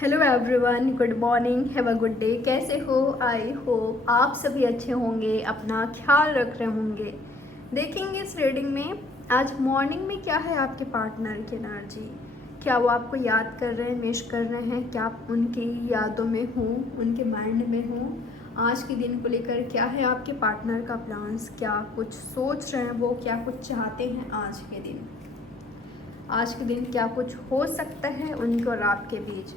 Hello everyone, good morning, have a good day. कैसे हो? I hope आप सभी अच्छे होंगे, अपना ख्याल रख रहे होंगे। देखेंगे इस रीडिंग में आज मॉर्निंग में क्या है आपके पार्टनर की एनर्जी। क्या वो आपको याद कर रहे हैं, मिस कर रहे हैं? क्या आप उनकी यादों में हो, उनके माइंड में हो? आज के दिन को लेकर क्या है आपके पार्टनर का प्लान्स? क्या कुछ सोच रहे हैं वो, क्या कुछ चाहते हैं आज के दिन? आज के दिन क्या कुछ हो सकता है उनके और आपके बीच,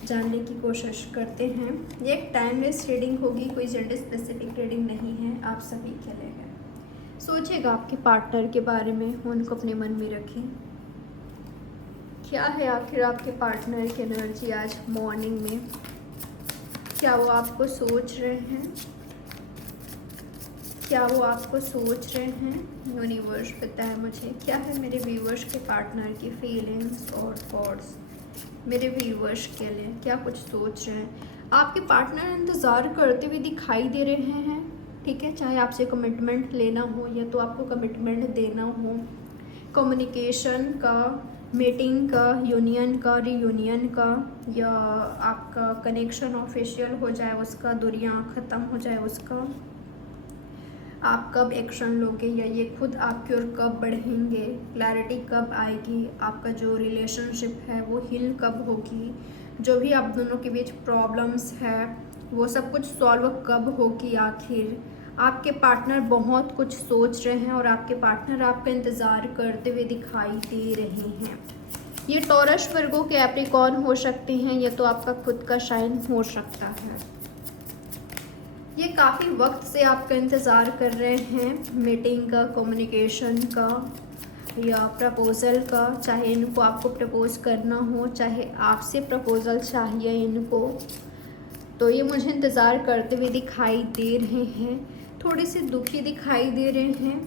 जानने की कोशिश करते हैं। ये एक टाइमलेस रीडिंग होगी, कोई जेंडर स्पेसिफिक रीडिंग नहीं है, आप सभी के लिए है। सोचिएगा आपके पार्टनर के बारे में, उनको अपने मन में रखें। क्या है आखिर आपके पार्टनर की एनर्जी आज मॉर्निंग में? क्या वो आपको सोच रहे हैं? क्या वो आपको सोच रहे हैं? यूनिवर्स बताए मुझे क्या है मेरे व्यूअर्स के पार्टनर की फीलिंग्स और थॉट्स। मेरे व्यूअर्स के लिए क्या कुछ सोच रहे हैं? आपके पार्टनर इंतज़ार करते हुए दिखाई दे रहे हैं, ठीक है। चाहे आपसे कमिटमेंट लेना हो या तो आपको कमिटमेंट देना हो, कम्युनिकेशन का, मीटिंग का, यूनियन का, रीयूनियन का, या आपका कनेक्शन ऑफिशियल हो जाए उसका, दूरियां ख़त्म हो जाए उसका। आप कब एक्शन लोगे या ये खुद आपकी ओर कब बढ़ेंगे, क्लैरिटी कब आएगी, आपका जो रिलेशनशिप है वो हील कब होगी, जो भी आप दोनों के बीच प्रॉब्लम्स है वो सब कुछ सॉल्व कब होगी। आखिर आपके पार्टनर बहुत कुछ सोच रहे हैं और आपके पार्टनर आपका इंतज़ार करते हुए दिखाई दे रहे हैं। ये टॉरस, वर्गो, कैप्रिकॉर्न हो सकते हैं, या तो आपका खुद का साइन हो सकता है। ये काफ़ी वक्त से आपका इंतज़ार कर रहे हैं मीटिंग का, कम्युनिकेशन का या प्रपोज़ल का। चाहे इनको आपको प्रपोज़ करना हो, चाहे आपसे प्रपोज़ल चाहिए इनको, तो ये मुझे इंतज़ार करते हुए दिखाई दे रहे हैं। थोड़े से दुखी दिखाई दे रहे हैं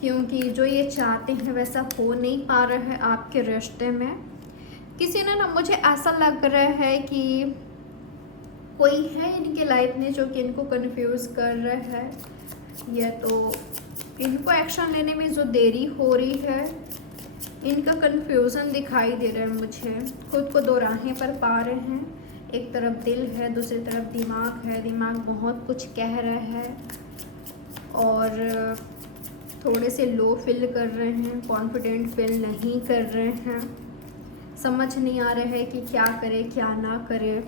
क्योंकि जो ये चाहते हैं वैसा हो नहीं पा रहा है आपके रिश्ते में। किसी ने ना, मुझे ऐसा लग रहा है कि कोई है इनके लाइफ में जो कि इनको कंफ्यूज कर रहा है, या तो इनको एक्शन लेने में जो देरी हो रही है, इनका कंफ्यूजन दिखाई दे रहा है मुझे। खुद को दो राहें पर पा रहे हैं, एक तरफ दिल है, दूसरी तरफ दिमाग है। दिमाग बहुत कुछ कह रहा है और थोड़े से लो फील कर रहे हैं, कॉन्फिडेंट फील नहीं कर रहे हैं। समझ नहीं आ रहा है कि क्या करे क्या ना करे,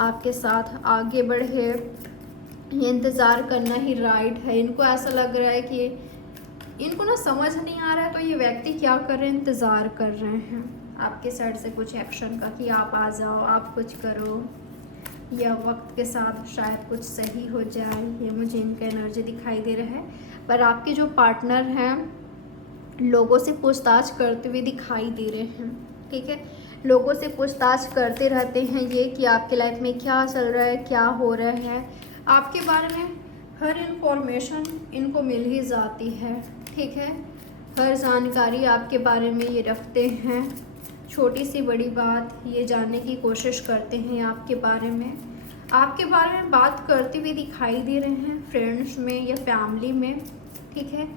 आपके साथ आगे बढ़े। ये इंतज़ार करना ही राइट है। इनको ऐसा लग रहा है कि इनको ना समझ नहीं आ रहा है, तो ये व्यक्ति क्या कर रहे हैं, इंतज़ार कर रहे हैं आपके साइड से कुछ एक्शन का, कि आप आ जाओ, आप कुछ करो, या वक्त के साथ शायद कुछ सही हो जाए। ये मुझे इनका एनर्जी दिखाई दे रहा है। पर आपके जो पार्टनर हैं लोगों से पूछताछ करते हुए दिखाई दे रहे हैं, ठीक है। लोगों से पूछताछ करते रहते हैं ये कि आपके लाइफ में क्या चल रहा है, क्या हो रहा है। आपके बारे में हर इन्फॉर्मेशन इनको मिल ही जाती है, ठीक है। हर जानकारी आपके बारे में ये रखते हैं। छोटी सी बड़ी बात ये जानने की कोशिश करते हैं आपके बारे में। आपके बारे में बात करते हुए दिखाई दे रहे हैं फ्रेंड्स में या फैमिली में, ठीक है।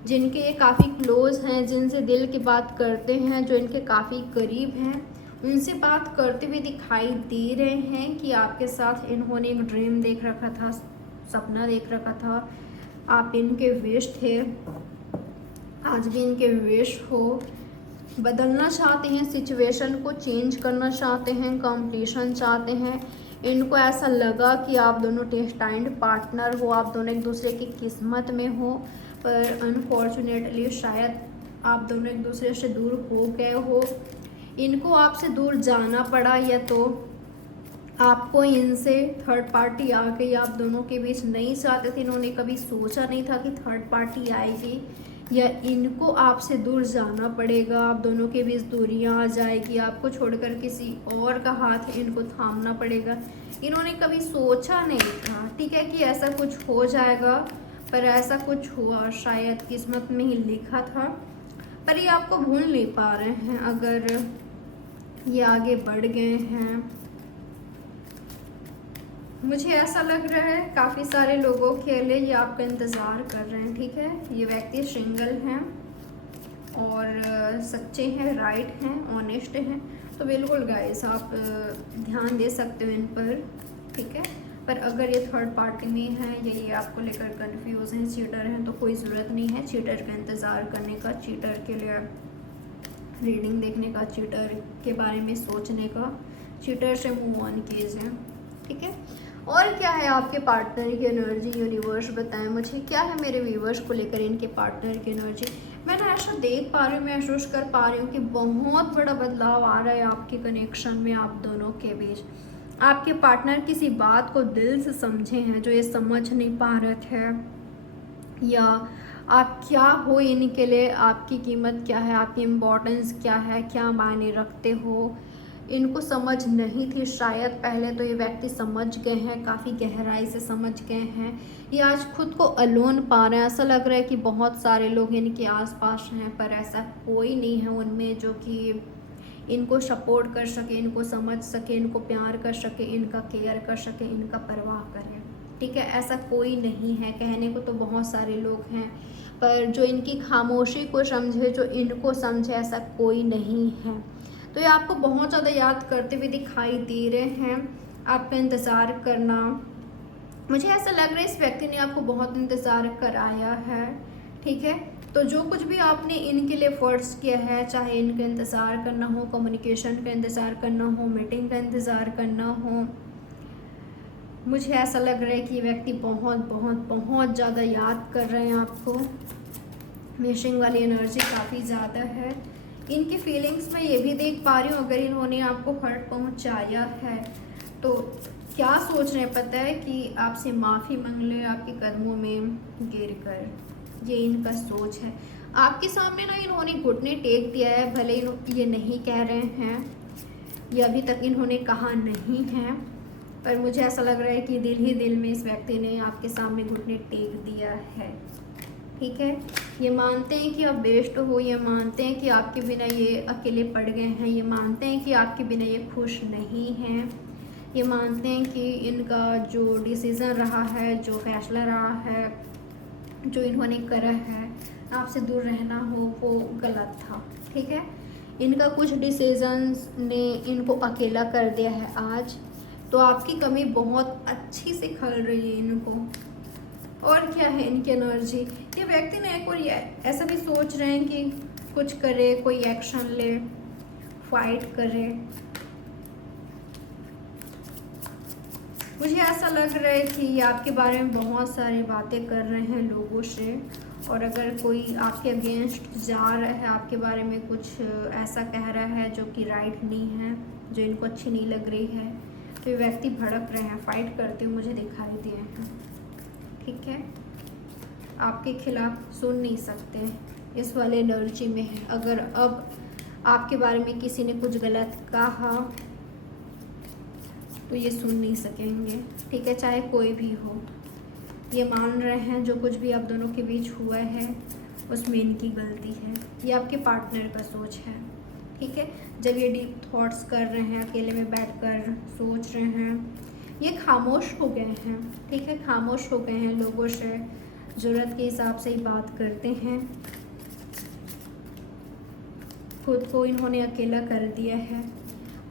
जिनके ये काफ़ी क्लोज़ हैं, जिनसे दिल की बात करते हैं, जो इनके काफ़ी करीब हैं, उनसे बात करते हुए दिखाई दे रहे हैं कि आपके साथ इन्होंने एक ड्रीम देख रखा था, सपना देख रखा था। आप इनके विश थे, आज भी इनके विश हो। बदलना चाहते हैं, सिचुएशन को चेंज करना चाहते हैं, कंप्लीशन चाहते हैं। इनको ऐसा लगा कि आप दोनों डेस्टाइन्ड पार्टनर हो, आप दोनों एक दूसरे की किस्मत में हो, पर अनफॉर्चुनेटली शायद आप दोनों एक दूसरे से दूर हो गए हो। इनको आपसे दूर जाना पड़ा, या तो आपको इनसे थर्ड पार्टी आ गई, आप दोनों के बीच नहीं चाहते थे। इन्होंने कभी सोचा नहीं था कि थर्ड पार्टी आएगी, या इनको आपसे दूर जाना पड़ेगा, आप दोनों के बीच दूरियां आ जाएगी, आपको छोड़कर किसी और का हाथ इनको थामना पड़ेगा। इन्होंने कभी सोचा नहीं था, ठीक है, कि ऐसा कुछ हो जाएगा, पर ऐसा कुछ हुआ, शायद किस्मत में ही लिखा था। पर ये आपको भूल नहीं पा रहे हैं। अगर ये आगे बढ़ गए हैं, मुझे ऐसा लग रहा है काफ़ी सारे लोगों के लिए ये आपका इंतज़ार कर रहे हैं, ठीक है। ये व्यक्ति सिंगल हैं और सच्चे हैं, राइट हैं, ऑनेस्ट हैं। तो बिल्कुल गाइस आप ध्यान दे सकते हो इन पर, ठीक है। पर अगर ये थर्ड पार्टी में है या ये आपको लेकर कंफ्यूज हैं, चीटर हैं, तो कोई ज़रूरत नहीं है चीटर का इंतज़ार करने का, चीटर के लिए रीडिंग देखने का, चीटर के बारे में सोचने का, चीटर से मूव ऑन कीजिए, ठीक है। और क्या है आपके पार्टनर की एनर्जी, यूनिवर्स बताएं मुझे क्या है मेरे व्यूवर्स को लेकर इनके पार्टनर की एनर्जी। मैं ना ऐसा देख पा रही हूँ, महसूस कर पा रही हूँ कि बहुत बड़ा बदलाव आ रहा है आपके कनेक्शन में, आप दोनों के बीच। आपके पार्टनर किसी बात को दिल से समझे हैं जो ये समझ नहीं पा रहे थे, या आप क्या हो इनके लिए, आपकी कीमत क्या है, आपकी इम्पोर्टेंस क्या है, क्या मायने रखते हो, इनको समझ नहीं थी शायद पहले, तो ये व्यक्ति समझ गए हैं, काफ़ी गहराई से समझ गए हैं। ये आज खुद को अलोन पा रहे हैं, ऐसा लग रहा है कि बहुत सारे लोग इनके आसपास हैं पर ऐसा कोई नहीं है उनमें जो कि इनको सपोर्ट कर सके, इनको समझ सके, इनको प्यार कर सके, इनका केयर कर सके, इनका परवाह करे, ठीक है। ऐसा कोई नहीं है, कहने को तो बहुत सारे लोग हैं पर जो इनकी खामोशी को समझे, जो इनको समझे, ऐसा कोई नहीं है। तो ये आपको बहुत ज़्यादा याद करते हुए दिखाई दे रहे हैं, आपका इंतज़ार करना। मुझे ऐसा लग रहा है इस व्यक्ति ने आपको बहुत इंतज़ार कराया है, ठीक है। तो जो कुछ भी आपने इनके लिए फ़र्ज किया है, चाहे इनका इंतज़ार करना हो, कम्युनिकेशन का इंतज़ार करना हो, मीटिंग का इंतज़ार करना हो, मुझे ऐसा लग रहा है कि ये व्यक्ति बहुत बहुत बहुत ज़्यादा याद कर रहे हैं आपको। मिसिंग वाली एनर्जी काफ़ी ज़्यादा है। इनकी फीलिंग्स में ये भी देख पा रही हूँ, अगर इन्होंने आपको हर्ट पहुँचाया है तो क्या सोच रहे हैं पता है, कि आपसे माफ़ी मांग ले आपके कदमों में गिर कर, ये इनका सोच है। आपके सामने ना इन्होंने घुटने टेक दिया है, भले ये नहीं कह रहे हैं या अभी तक इन्होंने कहा नहीं है, पर मुझे ऐसा लग रहा है कि दिल ही दिल में इस व्यक्ति ने आपके सामने घुटने टेक दिया है, ठीक है। ये मानते हैं कि आप बेस्ट हो, ये मानते हैं कि आपके बिना ये अकेले पड़ गए हैं, ये मानते हैं कि आपके बिना ये खुश नहीं हैं, ये मानते हैं कि इनका जो डिसीज़न रहा है, जो फैसला रहा है, जो इन्होंने करा है आपसे दूर रहना हो, वो गलत था, ठीक है। इनका कुछ डिसीजंस ने इनको अकेला कर दिया है आज, तो आपकी कमी बहुत अच्छी से खल रही है इनको। और क्या है इनकी एनर्जी, ये व्यक्ति ने एक और ऐसा भी सोच रहे हैं कि कुछ करे, कोई एक्शन ले, फाइट करे। मुझे ऐसा लग रहा है कि ये आपके बारे में बहुत सारी बातें कर रहे हैं लोगों से, और अगर कोई आपके अगेंस्ट जा रहा है, आपके बारे में कुछ ऐसा कह रहा है जो कि राइट नहीं है, जो इनको अच्छी नहीं लग रही है, तो ये व्यक्ति भड़क रहे हैं, फाइट करते हुए मुझे दिखाई दिए हैं, ठीक है। आपके खिलाफ सुन नहीं सकते, इस वाले एनर्जी में है। अगर अब आपके बारे में किसी ने कुछ गलत कहा तो ये सुन नहीं सकेंगे, ठीक है, चाहे कोई भी हो। ये मान रहे हैं जो कुछ भी आप दोनों के बीच हुआ है उसमें इनकी गलती है, ये आपके पार्टनर का सोच है, ठीक है। जब ये डीप थॉट्स कर रहे हैं, अकेले में बैठकर सोच रहे हैं, ये खामोश हो गए हैं, ठीक है, खामोश हो गए हैं, लोगों से ज़रूरत के हिसाब से ही बात करते हैं। खुद को इन्होंने अकेला कर दिया है।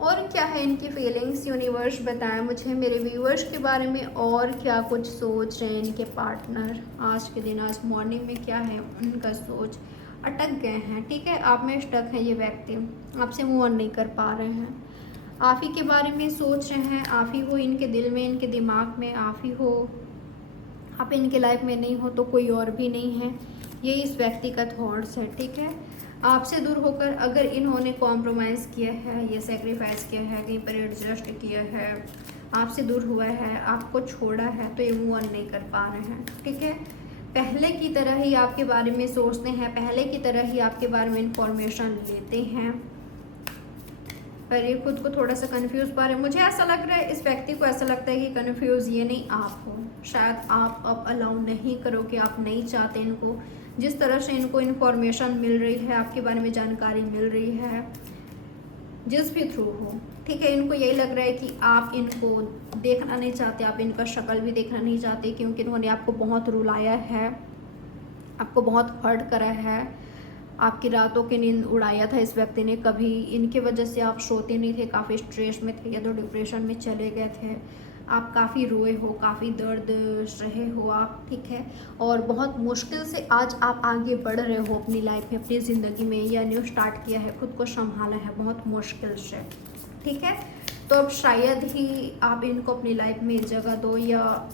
और क्या है इनकी फीलिंग्स, यूनिवर्स बताएं मुझे मेरे व्यूअर्स के बारे में, और क्या कुछ सोच रहे हैं इनके पार्टनर आज के दिन, आज मॉर्निंग में क्या है उनका सोच। अटक गए हैं, ठीक है, आप में स्टक है ये व्यक्ति, आपसे मूव ऑन नहीं कर पा रहे हैं, आप ही के बारे में सोच रहे हैं, आप ही हो इनके दिल में, इनके दिमाग में, आप ही हो। आप इनके लाइफ में नहीं हो तो कोई और भी नहीं है, ये इस व्यक्ति का थॉट्स है, ठीक है। आपसे दूर होकर अगर इन्होंने कॉम्प्रोमाइज़ किया है, ये सेक्रीफाइस किया है, कहीं पर एडजस्ट किया है, आपसे दूर हुआ है, आपको छोड़ा है, तो ये मूव ऑन नहीं कर पा रहे हैं, ठीक है। पहले की तरह ही आपके बारे में सोचते हैं, पहले की तरह ही आपके बारे में इंफॉर्मेशन लेते हैं, पर ये खुद को थोड़ा सा कंफ्यूज पा रहे हैं। मुझे ऐसा लग रहा है इस व्यक्ति को ऐसा लगता है कि कंफ्यूज ये नहीं आप हो, शायद आप अब अलाउ नहीं करोगे, आप नहीं चाहते इनको, जिस तरह से इनको इन्फॉर्मेशन मिल रही है, आपके बारे में जानकारी मिल रही है, जिस भी थ्रू हो, ठीक है, इनको यही लग रहा है कि आप इनको देखना नहीं चाहते, आप इनका शक्ल भी देखना नहीं चाहते, क्योंकि इन्होंने आपको बहुत रुलाया है, आपको बहुत हर्ट करा है, आपकी रातों की नींद उड़ाया था इस व्यक्ति ने। कभी इनके वजह से आप सोते नहीं थे, काफ़ी स्ट्रेस में थे या तो डिप्रेशन में चले गए थे, आप काफ़ी रोए हो, काफ़ी दर्द रहे हो आप, ठीक है। और बहुत मुश्किल से आज आप आगे बढ़ रहे हो अपनी लाइफ में, अपनी ज़िंदगी में, या न्यू स्टार्ट किया है, खुद को संभाला है बहुत मुश्किल से, ठीक है। तो अब शायद ही आप इनको अपनी लाइफ में जगह दो, या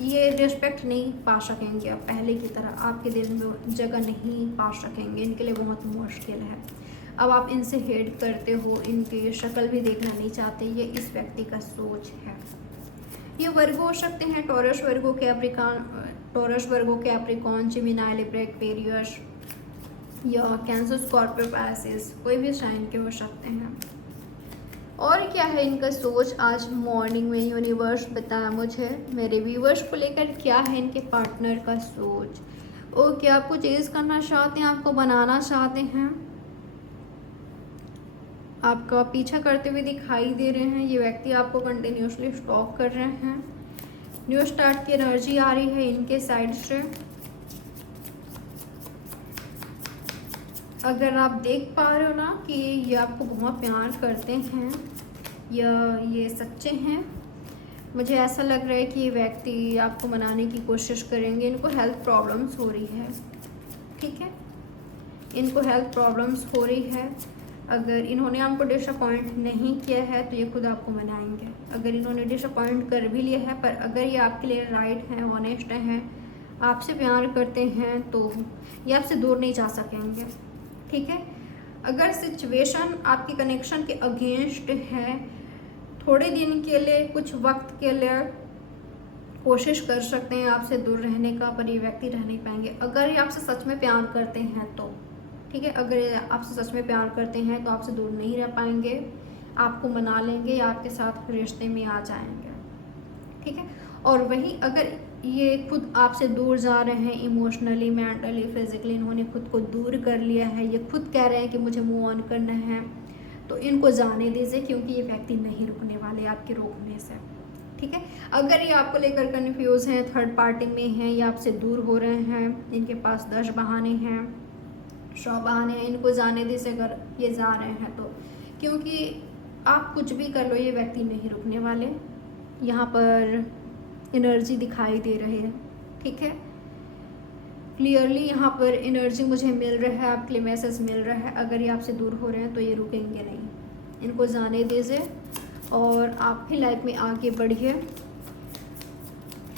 ये रिस्पेक्ट नहीं पा सकेंगे अब पहले की तरह, आपके दिल में जगह नहीं पा सकेंगे, इनके लिए बहुत मुश्किल है। अब आप इनसे हेट करते हो, इनकी शक्ल भी देखना नहीं चाहते, ये इस व्यक्ति का सोच है। ये वर्गो हो सकते हैं, Taurus Virgo, Capricorn, Gemini, Libra, Aquarius या कैंसर, स्कॉर्पियो, पाइसेस, कोई भी साइन के हो सकते हैं। और क्या है इनका सोच आज मॉर्निंग में यूनिवर्स बताया मुझे, मेरे व्यूवर्स को लेकर क्या है इनके पार्टनर का सोच। ओके, आपको चेज करना चाहते हैं, आपको बनाना चाहते हैं, आपका पीछा करते हुए दिखाई दे रहे हैं। ये व्यक्ति आपको कंटिन्यूसली स्टॉक कर रहे हैं। न्यू स्टार्ट की एनर्जी आ रही है इनके साइड से। अगर आप देख पा रहे हो ना कि ये आपको बहुत प्यार करते हैं या ये सच्चे हैं, मुझे ऐसा लग रहा है कि ये व्यक्ति आपको मनाने की कोशिश करेंगे। इनको हेल्थ प्रॉब्लम्स हो रही है, ठीक है, इनको हेल्थ प्रॉब्लम्स हो रही है। अगर इन्होंने आपको डिसअपॉइंट नहीं किया है तो ये खुद आपको मनाएंगे। अगर इन्होंने डिसअपॉइंट कर भी लिया है, पर अगर ये आपके लिए राइट हैं, ऑनेस्ट हैं, आपसे प्यार करते हैं, तो ये आपसे दूर नहीं जा सकेंगे, ठीक है। अगर सिचुएशन आपकी कनेक्शन के अगेंस्ट है, थोड़े दिन के लिए, कुछ वक्त के लिए कोशिश कर सकते हैं आपसे दूर रहने का, पर ये व्यक्ति रह नहीं पाएंगे। अगर ये आपसे सच में प्यार करते हैं तो, ठीक है, अगर ये आपसे सच में प्यार करते हैं तो आपसे दूर नहीं रह पाएंगे, आपको मना लेंगे या आपके साथ रिश्ते में आ जाएंगे, ठीक है। और वहीं अगर ये खुद आपसे दूर जा रहे हैं इमोशनली, मेंटली, फिजिकली, इन्होंने खुद को दूर कर लिया है, ये खुद कह रहे हैं कि मुझे मूव ऑन करना है, तो इनको जाने दीजिए, क्योंकि ये व्यक्ति नहीं रुकने वाले आपके रोकने से, ठीक है। अगर ये आपको लेकर कन्फ्यूज़ हैं, थर्ड पार्टी में हैं या आपसे दूर हो रहे हैं, इनके पास 10 बहाने हैं, 100 बहाने हैं, इनको जाने दीजिए अगर ये जा रहे हैं तो, क्योंकि आप कुछ भी कर लो, ये व्यक्ति नहीं रुकने वाले। यहाँ पर एनर्जी दिखाई दे रही है, ठीक है, क्लियरली यहाँ पर एनर्जी मुझे मिल रहा है, आपके लिए मैसेज मिल रहा है। अगर ये आपसे दूर हो रहे हैं तो ये रुकेंगे नहीं, इनको जाने दीजिए और आप भी लाइफ में आगे बढ़िए।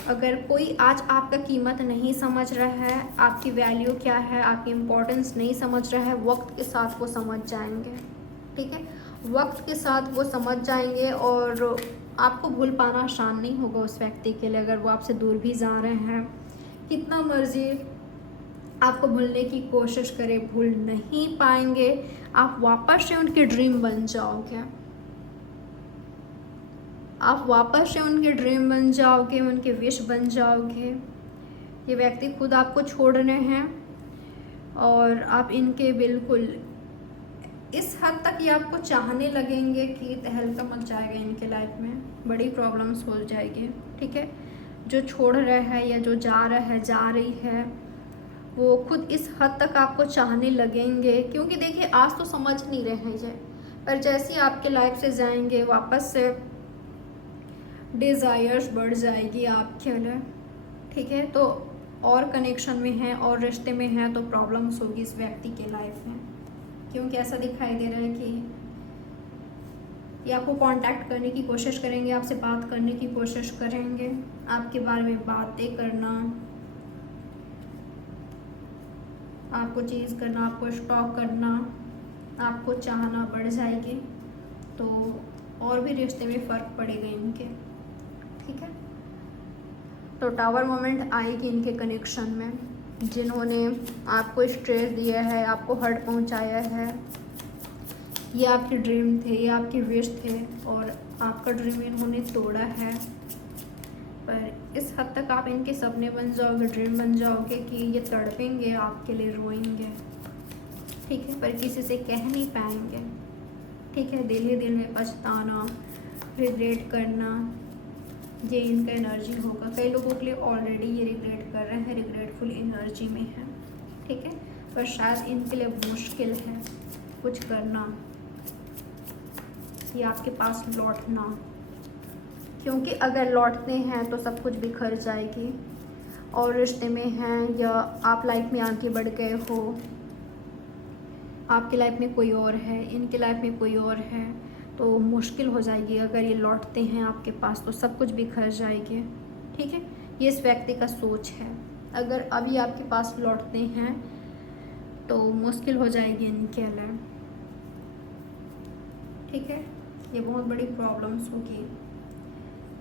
अगर कोई आज आपका कीमत नहीं समझ रहा है, आपकी वैल्यू क्या है, आपकी इम्पोर्टेंस नहीं समझ रहा है, वक्त के साथ वो समझ जाएंगे, ठीक है, वक्त के साथ वो समझ जाएंगे और आपको भूल पाना आसान नहीं होगा उस व्यक्ति के लिए। अगर वो आपसे दूर भी जा रहे हैं, कितना मर्जी आपको भूलने की कोशिश करे, भूल नहीं पाएंगे। आप वापस से उनके ड्रीम बन जाओगे, आप वापस से उनके ड्रीम बन जाओगे, उनके विश बन जाओगे। ये व्यक्ति खुद आपको छोड़ रहे हैं और आप इनके बिल्कुल इस हद तक ये आपको चाहने लगेंगे कि तहलका मच जाएगा इनके लाइफ में, बड़ी प्रॉब्लम्स हो जाएगी, ठीक है। जो छोड़ रहा है या जो जा रहा है, जा रही है, वो खुद इस हद तक आपको चाहने लगेंगे, क्योंकि देखिए आज तो समझ नहीं रहे हैं ये, पर जैसे ही आपके लाइफ से जाएंगे वापस से डिज़ायर्स बढ़ जाएगी आपके लिए, ठीक है। तो और कनेक्शन में हैं और रिश्ते में हैं तो प्रॉब्लम्स होगी इस व्यक्ति के लाइफ में, क्योंकि ऐसा दिखाई दे रहा है कि ये आपको कांटेक्ट करने की कोशिश करेंगे, आपसे बात करने की कोशिश करेंगे, आपके बारे में बातें करना, आपको चीज़ करना, आपको स्टॉक करना, आपको चाहना बढ़ जाएगी, तो और भी रिश्ते में फ़र्क पड़ेगा इनके, ठीक है। तो टावर मोमेंट आएगी इनके कनेक्शन में। जिन्होंने आपको स्ट्रेस दिया है, आपको हर्ट पहुंचाया है, ये आपके ड्रीम थे, ये आपके विश थे और आपका ड्रीम इन्होंने तोड़ा है, पर इस हद तक आप इनके सपने बन जाओगे, ड्रीम बन जाओगे कि ये तड़पेंगे आपके लिए, रोएंगे, ठीक है, पर किसी से कह नहीं पाएंगे, ठीक है। दिल ही दिल में पछताना, रिग्रेट करना, ये इनका एनर्जी होगा। कई लोगों के लिए ऑलरेडी ये रिग्रेट कर रहे हैं, रिग्रेटफुल एनर्जी में है, ठीक है। पर शायद इनके लिए मुश्किल है कुछ करना या आपके पास लौटना, क्योंकि अगर लौटते हैं तो सब कुछ बिखर जाएगी। और रिश्ते में हैं या आप लाइफ में आगे बढ़ गए हो, आपकी लाइफ में कोई और है, इनकी लाइफ में कोई और है, तो मुश्किल हो जाएगी। अगर ये लौटते हैं आपके पास तो सब कुछ बिखर जाएगी। ठीक है, ये इस व्यक्ति का सोच है। अगर अभी आपके पास लौटते हैं तो मुश्किल हो जाएगी इनके लिए। ठीक है, ये बहुत बड़ी प्रॉब्लम्स होगी।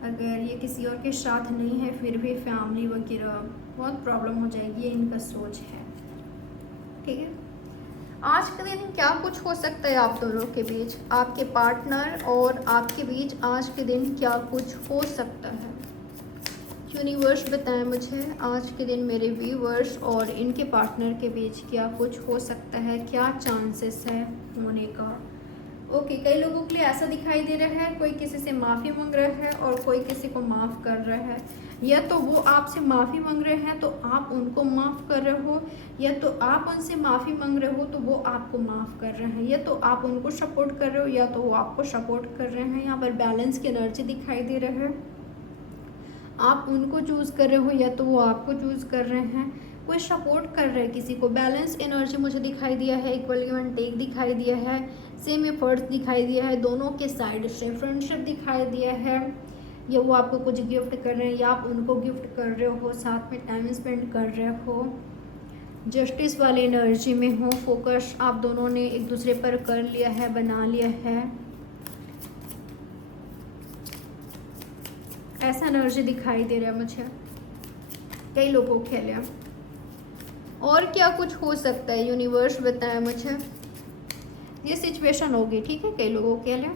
अगर ये किसी और के साथ नहीं है फिर भी फैमिली वगैरह बहुत प्रॉब्लम हो जाएगी, ये इनका सोच है। ठीक है, आज के दिन क्या कुछ हो सकता है आप दोनों के बीच, आपके पार्टनर और आपके बीच आज के दिन क्या कुछ हो सकता है। यूनिवर्स बताएं मुझे आज के दिन मेरे व्यूअर्स और इनके पार्टनर के बीच क्या कुछ हो सकता है, क्या चांसेस है होने का। ओके, कई लोगों के लिए ऐसा दिखाई दे रहा है कोई किसी से माफ़ी मांग रहा है और कोई किसी को माफ़ कर रहा है, या तो वो आपसे माफ़ी मांग रहे हैं तो आप उनको माफ़ कर रहे हो, या तो आप उनसे माफ़ी मांग रहे हो तो वो आपको माफ़ कर रहे हैं, या तो आप उनको सपोर्ट कर रहे हो या तो वो आपको सपोर्ट कर रहे हैं। यहाँ पर बैलेंस की एनर्जी दिखाई दे रहा है, आप उनको चूज़ कर रहे हो या तो वो आपको चूज़ कर रहे हैं, कोई सपोर्ट कर रहा है किसी को। बैलेंस एनर्जी मुझे दिखाई दिया है, इक्वल गिव एंड टेक दिखाई दिया है, सेम एफर्ट्स दिखाई दिया है, दोनों के साइड से फ्रेंडशिप दिखाई दिया है, या वो आपको कुछ गिफ्ट कर रहे हैं या आप उनको गिफ्ट कर रहे हो, साथ में टाइम स्पेंड कर रहे हो, जस्टिस वाली एनर्जी में हो, फोकस आप दोनों ने एक दूसरे पर कर लिया है, बना लिया है, ऐसा एनर्जी दिखाई दे रहा है मुझे कई लोगों के लिए। और क्या कुछ हो सकता है यूनिवर्स बताया मुझे, ये सिचुएशन होगी। ठीक है, कई लोगों के लिए।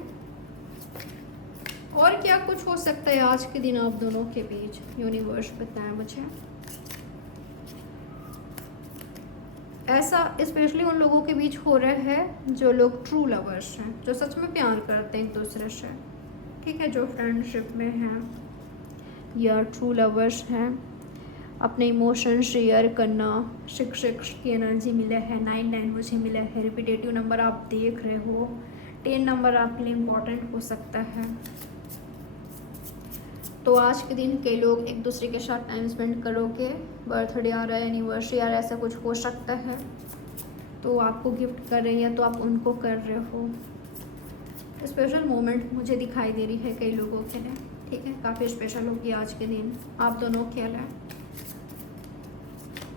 और क्या कुछ हो सकता है आज के दिन आप दोनों के बीच, यूनिवर्स बताया मुझे। ऐसा स्पेशली उन लोगों के बीच हो रहा है जो लोग ट्रू लवर्स हैं, जो सच में प्यार करते हैं एक दूसरे से। ठीक है, जो फ्रेंडशिप में हैं या ट्रू लवर्स हैं, अपने इमोशन शेयर करना। 6 की एनर्जी मिला है, 9 मुझे मिला है, रिपीटेटिव नंबर आप देख रहे हो, 10 नंबर आपके लिए इम्पोर्टेंट हो सकता है। तो आज के दिन कई लोग एक दूसरे के साथ टाइम स्पेंड करोगे, बर्थडे आ रहा है, एनिवर्सरी आ रहा है, ऐसा कुछ हो सकता है। तो आपको गिफ्ट कर रहे हैं या तो आप उनको कर रहे हो। स्पेशल मोमेंट मुझे दिखाई दे रही है कई लोगों के लिए। ठीक है, काफ़ी स्पेशल होगी आज के दिन आप दोनों के लिए।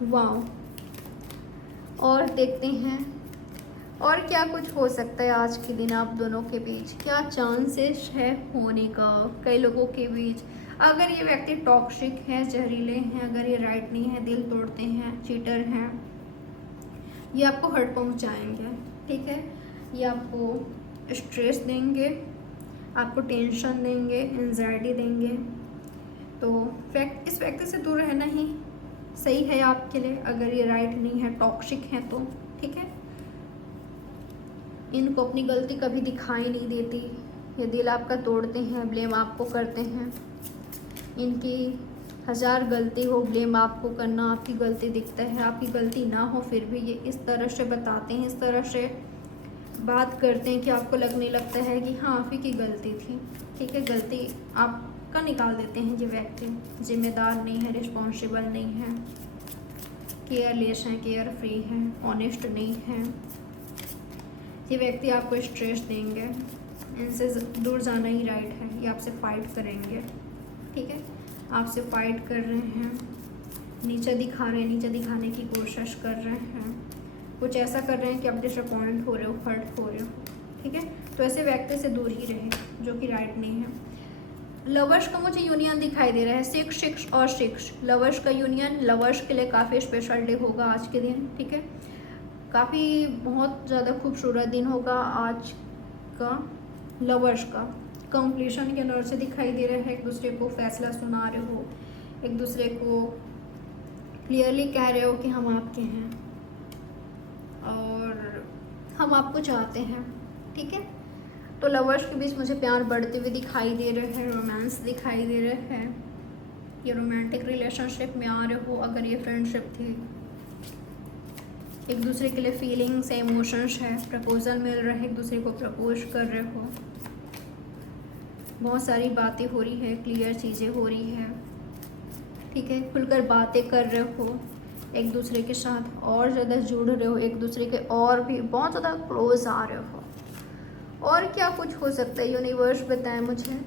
वाह, और देखते हैं और क्या कुछ हो सकता है आज के दिन आप दोनों के बीच, क्या चांसेस है होने का कई लोगों के बीच। अगर ये व्यक्ति टॉक्सिक है, जहरीले हैं, अगर ये राइट नहीं है, दिल तोड़ते हैं, चीटर हैं, ये आपको हर्ट पहुंचाएंगे। ठीक है, ये आपको स्ट्रेस देंगे, आपको टेंशन देंगे, एंजाइटी देंगे। तो इस व्यक्ति से दूर रहना ही सही है आपके लिए, अगर ये राइट नहीं है, टॉक्सिक है तो। ठीक है, इनको अपनी गलती कभी दिखाई नहीं देती, ये दिल आपका तोड़ते हैं, ब्लेम आपको करते हैं। इनकी 1000 गलती हो, ब्लेम आपको करना आपकी गलती दिखता है, आपकी गलती ना हो फिर भी ये इस तरह से बताते हैं, इस तरह से बात करते हैं कि आपको लगने लगता है कि हाँ आप ही की गलती थी। ठीक है, गलती आपका निकाल देते हैं ये व्यक्ति, जिम्मेदार नहीं है, रिस्पॉन्सिबल नहीं है, केयरलेस हैं, केयर फ्री हैं, ऑनेस्ट नहीं है। ये व्यक्ति आपको स्ट्रेस देंगे, इनसे दूर जाना ही राइट है, ये आपसे फाइट करेंगे। ठीक है, आपसे फाइट कर रहे हैं, नीचा दिखा रहे हैं, नीचा दिखाने की कोशिश कर रहे हैं, कुछ ऐसा कर रहे हैं कि आप डिसअपॉइंट हो रहे हो, हर्ट हो रहे हो। ठीक है, तो ऐसे व्यक्ति से दूर ही रहे जो कि राइट नहीं है। लवर्स का मुझे यूनियन दिखाई दे रहा है, 6 और 6 लवर्स का यूनियन, लवर्स के लिए काफ़ी स्पेशल डे होगा आज के दिन। ठीक है, काफ़ी बहुत ज़्यादा खूबसूरत दिन होगा आज का लवर्स का। कंप्लीशन के एनर्जी दिखाई दे रहा है, एक दूसरे को फैसला सुना रहे हो, एक दूसरे को क्लियरली कह रहे हो कि हम आपके हैं और हम आपको चाहते हैं। ठीक है, तो लवर्स के बीच मुझे प्यार बढ़ते हुए दिखाई दे रहे हैं, रोमांस दिखाई दे रहे हैं, ये रोमांटिक रिलेशनशिप में आ रहे हो। अगर ये फ्रेंडशिप थी एक दूसरे के लिए फीलिंग्स इमोशंस है, प्रपोजल मिल रहा है, एक दूसरे को प्रपोज कर रहे हो, बहुत सारी बातें हो रही है, क्लियर चीज़ें हो रही है, ठीक है, खुलकर बातें कर रहे हो, एक दूसरे के साथ और ज़्यादा जुड़ रहे हो, एक दूसरे के और भी बहुत ज़्यादा क्लोज आ रहे हो। और क्या कुछ हो सकता है यूनिवर्स बताएं मुझे,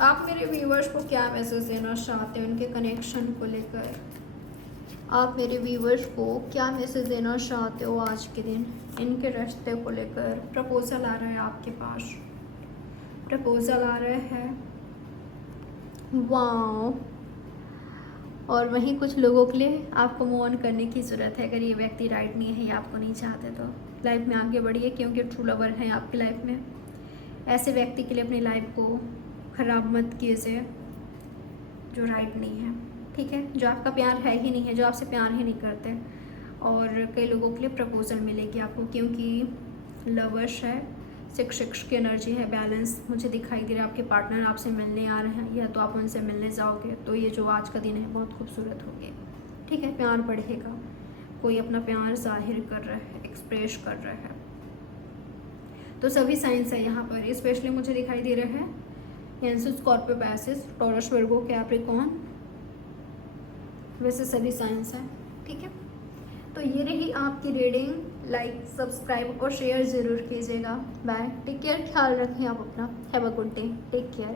आप मेरे व्यूवर्स को क्या मैसेज देना चाहते हो उनके कनेक्शन को लेकर, आप मेरे व्यूवर्स को क्या मैसेज देना चाहते हो आज के दिन इनके रिश्ते को लेकर। प्रपोजल आ रहा है आपके पास, प्रपोजल आ रहा है, वाओ। और वहीं कुछ लोगों के लिए आपको मूव ऑन करने की ज़रूरत है, अगर ये व्यक्ति राइट नहीं है या आपको नहीं चाहते तो लाइफ में आगे बढ़िए, क्योंकि ट्रू लवर है आपकी लाइफ में। ऐसे व्यक्ति के लिए अपनी लाइफ को ख़राब मत कीजिए जो राइट नहीं है, ठीक है, जो आपका प्यार है ही नहीं है, जो आपसे प्यार ही नहीं करते। और कई लोगों के लिए प्रपोजल मिलेगी आपको, क्योंकि लवर्स है, 6 की एनर्जी है, बैलेंस मुझे दिखाई दे रहा है। आपके पार्टनर आपसे मिलने आ रहे हैं या तो आप उनसे मिलने जाओगे, तो ये जो आज का दिन है बहुत खूबसूरत हो गया, ठीक है, प्यार बढ़ेगा, कोई अपना प्यार जाहिर कर रहा है, एक्सप्रेस कर रहा है। तो सभी साइंस है यहाँ पर, स्पेशली मुझे दिखाई दे रहा है कैंसर, स्कॉर्पियो, पैसिस, टॉरस, वर्गो, कैप्रिकॉर्न, वैसे सभी साइंस है, ठीक है। तो ये रही आपकी रीडिंग, लाइक, सब्सक्राइब और शेयर ज़रूर कीजिएगा। बाय, टेक केयर, ख्याल रखें आप अपना, have a good day, take care.